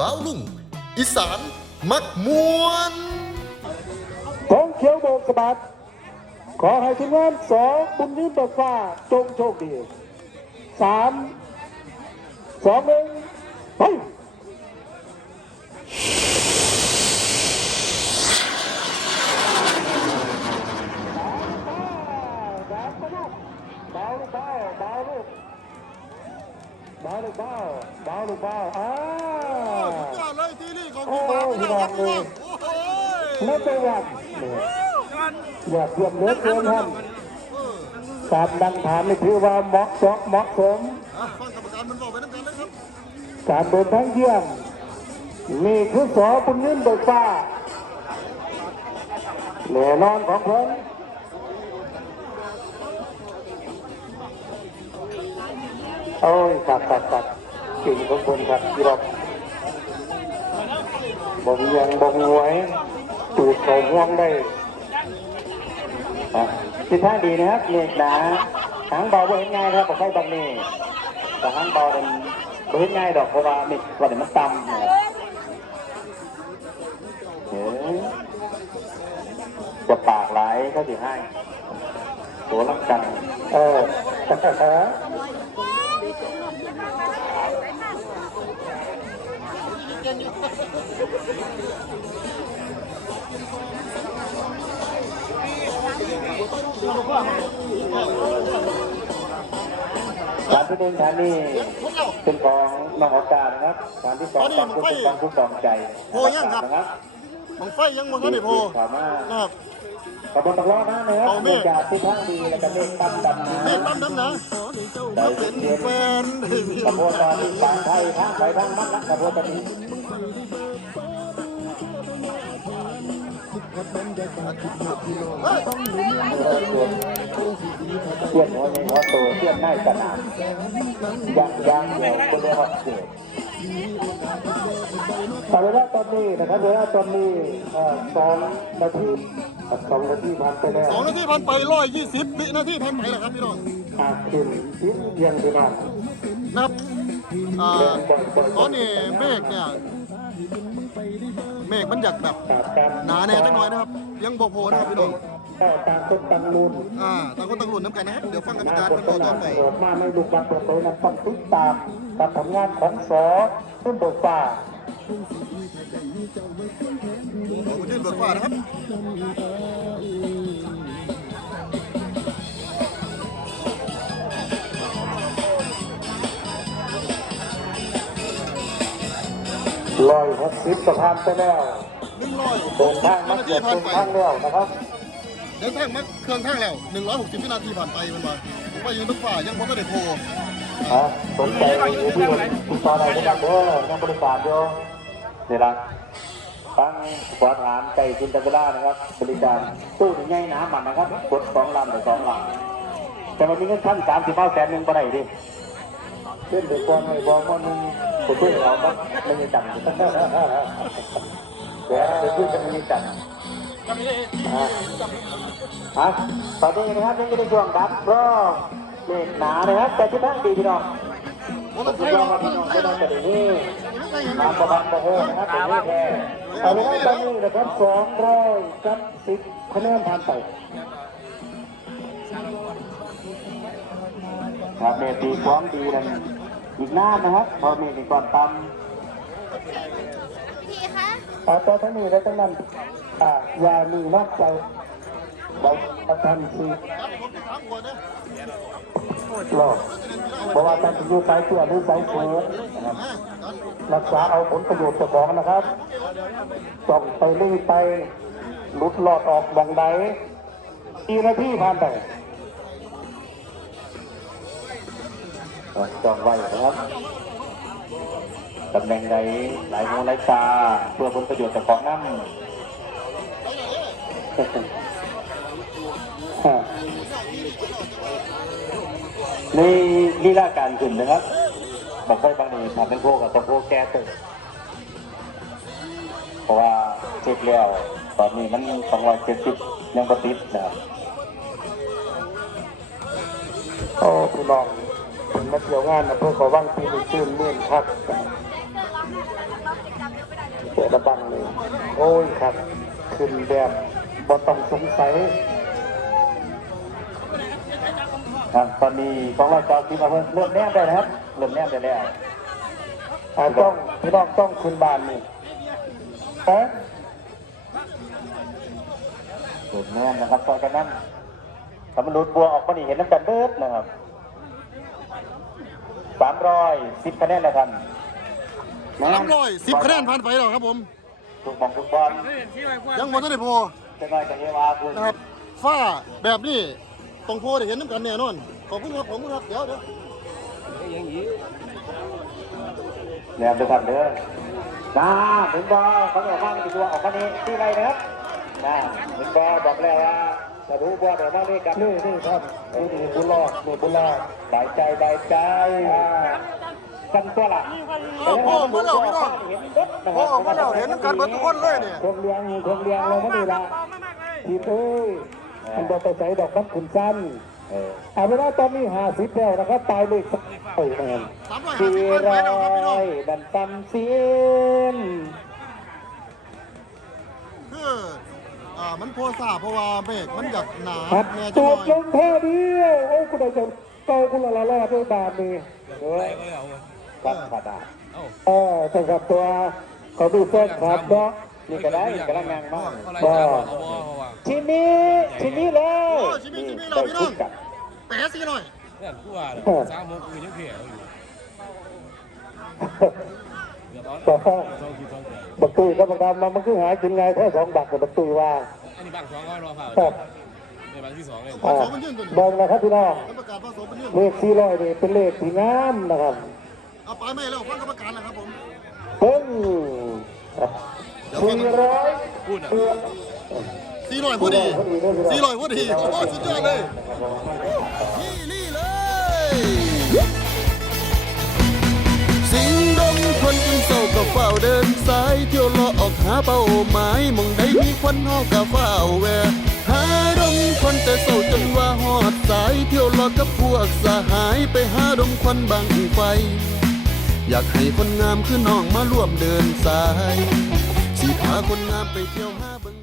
บ้าวลุง อีสาน มักมวนของเขียวโบกสะบัด ขอให้ทีมงานสองบุญยืนเบิกฟ้าจงโชคดีสามสองหนึ่งไปเบาลูกเบาเบาเบาลูกเบาลูกเบาเบาลูกเบาอ้าวยอดเลยที่นี่ของโอ้พี่ยบ่าวพี่พี่น้น้อองงเลยโอ้โหไม่เป็นไรเนี่ยอยากเยี่ยมเหลือเกินท่านการดังฐานนี่ถือว่าเหมาะสมเหมาะสมอะฟังกรรมการมันบอกไปน้ำกันนะครับการเดินทางเยี่ยมนี่คือสอบุญยืนเบิกฟ้าแน่นอนของผมโอ้ยครับครับครับ เก่งของคนครับพี่รอบบ่มยังบ่มหวยตูดเขาห่วงได้ทิศทางดีนะครับเมฆหนาหางเบาบ่เห็นง่ายครับบอกให้บางนี่แต่หางเบาเป็นบ่เห็นง่ายดอกเพราะว่าเมฆว่าเดี๋ยวมันต่ำนะครับเฮ้ยจะปากไหลเขาสิให้ตัวลักกัน เออ ฐานที่หนึ่งฐานนี้เป็นของน้องโอกาสนะครับฐานที่สองของคุณเป็นของผู้กองใจนะครับบังไฟยังมันก็ได้โพถามว่านะครับ ขอบคุณตกล้อนะนะครับเอาเมฆจากที่ท่าดีแล้วก็เมฆตั้มดำน้เมฆตั้มน้ำนะำมาเป็นแฟนขบวนตอนที่ฝาไทยทั้งไปทั้งมันนะขบวนตอนนี้เฮ้ยเสียนหัวในหัวตัวเสียนในสนามย่างย่างเดียวบนเรือฮอตเกิดแต่เวลาตอนนี้นะครับเวลาตอนนี้เอ่อสองนาที สองนาทีผ่านไปแล้วสองนาทีพันไปร้อยยี่สิบวินาทีพันไปนะครับพี่น้องอาขึ้นทิ้งเพียงเท่านั้นนะครับอ่าตอนนี้เมฆเนี่ยเมฆมันอยากแบบจากการหนาแน่จังหน่อยนะครับ ยังโบโพนะครับพี่น้องได้ตามต้นตำลุนอ่าต่างคนต่างหลุนน้ำกันนะครับเดี๋ยวฟังกรรมมาการบเป็นนต่อตต่อลาดไปออกมาในลูกบอลเปิดเผยนั้นต้องติดตามการทำงานของสอขึ้นเบิกฟ้า ขอบคุณที่เบิกฟ้านะครับลอยหกสิบสะพานไปแล้วหนึ่งร้อยเดินทางมานาเกืทีอบผ่าเดินนไปทางแล้วนะครับเดินทางมาเครื่องทางแล้วหนึ่งร้อยหกสิบวินาทีผ่านไปมันมาผมว่ายังเบิกฟ้ายังพอไม่ได้โพ ฮะสนใจอยู่ที่ติดต่ออะไรก็ได้เด้อยังบริการอยู่นี่ละตั้งขวาฐานไก่คุณตะกร้านะครับ บริการตู้ถึงง่ายน้ำมันนะครับกดสองลำหรือสองลำแต่มันมีเงินขั้นสามสิบเก้าแสนหนึ่งก็ได้ดิเล่นเด็กบอลให้บอลมันหนึ่งผมช่วยเราครับไม่มีจันทร์เดี๋ยวจะช่วยกันมีจันอะอะตอนนี้นะครับยังอยู่ในช่วงดับรอบ เมฆหนานะครับแต่ที่ทั้งดีพี่น้องโอ้ผมันมไฟยอมมัรับนพี่น้องไฟไม่ต้องแต่นี้ไฟยังมาประพันธ์ประโหนะครับเป็นนี่แท้เอาละครับตอนนี้นะครับสองร้อยกับสิบคะแนนผ่านไปครับเมฆดีพร้อมดีนั่นอีกนานนะครับพอเมฆอีกก่อนตพี่คะเอาตอนนี้แล้วตั้งนั้นอ่าอย่ามีนอกใจเราประทันสีครับผมที่สามขวดนะ รอดเพราะว่าท่านจะอยู่สายเสื้อหรือสายเสื้อนะครับอ่าครับรักษาเอาผลประโยชน์เจ้าของนะครับต้องไปเล่ไปหลุดหลอดออกบังใดกี่นาทีผ่านไปจองไว้นะครับตำแหน่งใดหลายหูหลายตาเพื่อผลประโยชน์จากของนั่น ฮะนี่ลีลาการขึ้นนะครับบอกไว้บางนี้ทำเป็นโคกับต้องโคแก้ตึกเพราะว่าเช็คแล้ว ตอนนี้มันสองร้อยเจ็ดสิบยังปติดนะครับโอ้พี่น้องเป็นมาเที่ยวงานนะเพื่อขอว่างปีนี้ชื่นมื่นครับกระบังเลยโอ้ยครับ ขึ้นแบบบ่ต้องสงสัย ครับตอนนี้กองร้อยจอทีมาเพิ่มเริ่มแนบได้นะครับเริ่มแนบได้แล้วอ่าต้องพี่น้องต้องขึ้นบ้านนี่ฮะเริ่มแนบนะครับตอนกันนั้นถ้ามันหลุดบัวออกมานี่เห็นน้ำกันเบิดนะครับสามร้อยสิบคะแนนนะครับสามร้อยสิบคะแนนผ่านไปแล้วครับผมทุกบอลทุกบอลยังบ่ทันได้พอจะน้อยกับเอวาคุณนะครับฝ้าแบบนี้ ตรงโพได้เห็นน้ำกันแน่นอน ขอบคุณครับ ขอบคุณครับ เดี๋ยวเดี๋ยวแนบด้วยกันเด้อน้าถึงบอลเขาออกมาเป็นตัวออกมานี้ที่ไรนะครับน้าถึงบอลบอกแล้วว่าจะรู้บอลเดี๋ยวมาเล่นกันนี่นี่ครับนี่นี่บุญรอดนี่บุญรอดบายใจบายใจกันตัวละโอ้โหเมื่อเราพี่น้องโอ้เมื่อเราเห็นน้ำกันเบิดทุกคนเลยเนี่ยคงเลี้ยงคงเลี้ยงเลยมันนี่ละทีมเอ้ย มันบอกไปใส่ดอกน้ำขุนสั้นเออเอาเป็นว่าตอนนี้ห้าสิบแล้วนะครับตายเลขสักเอ้ยแม่นสามร้อยห้าสี่สิบผ่านไปร้แล้วครับพี่น้อองยดันตันเสียนคืออ่ามันโพซ่าเพราะว่าเมฆมันอยากหนาครับแน่จะจูหบน่ลอยงแค่เดียวโอ้ยกูได้จะโตกูละละละด้วยบาทนี่กันขาดาเออสำหรับตัวเขาดูแฟนคลับเนาะ นี่ก็ได้กำลังงานมากก็ทีนี้ทีนี้เลโอ้ยชิมิชิมิเราพี่น้องกันแปะสิหน่อยเนี่ยกูว่าสามโมงกูยังเพียอยู่เดี๋ยวตอนก็สองคิดสองแก่บักตุยก็บักดำมามันคือหากินไงแค่สองบักกับบักตุยว่าอันนี้บางสองก็รอเผาครับในบางที่สองเลยอ่าเบิ่งนะครับพี่น้องกรรมการผสมเป็นเรื่องเลขสี่ร้อยนี่เป็นเลขที่งามนะครับเอาไปไม่แล้วฟังกรรมการแล้วครับผมเพิ่ง สี่ร้อยพูดอะสี่ร้อยพอดีสี่ร้อยพอดีโอ้โหสุดยอดเลยนี่นี่เลยสิงดงคนกินเศร้ากับเฝ้าเดินสายเที่ยวเลาะออกหาเป้าหมายมองใดมีควันหอกกับเฝ้าแวหาดมควันแต่เศร้าจนว่าหอดสายเที่ยวเลาะกับพวกสหายไปหาดมควันบังไฟอยากให้คนงามคือน้องมาร่วมเดินสาย พาคนงามไปเที่ยวหาเบิ่ง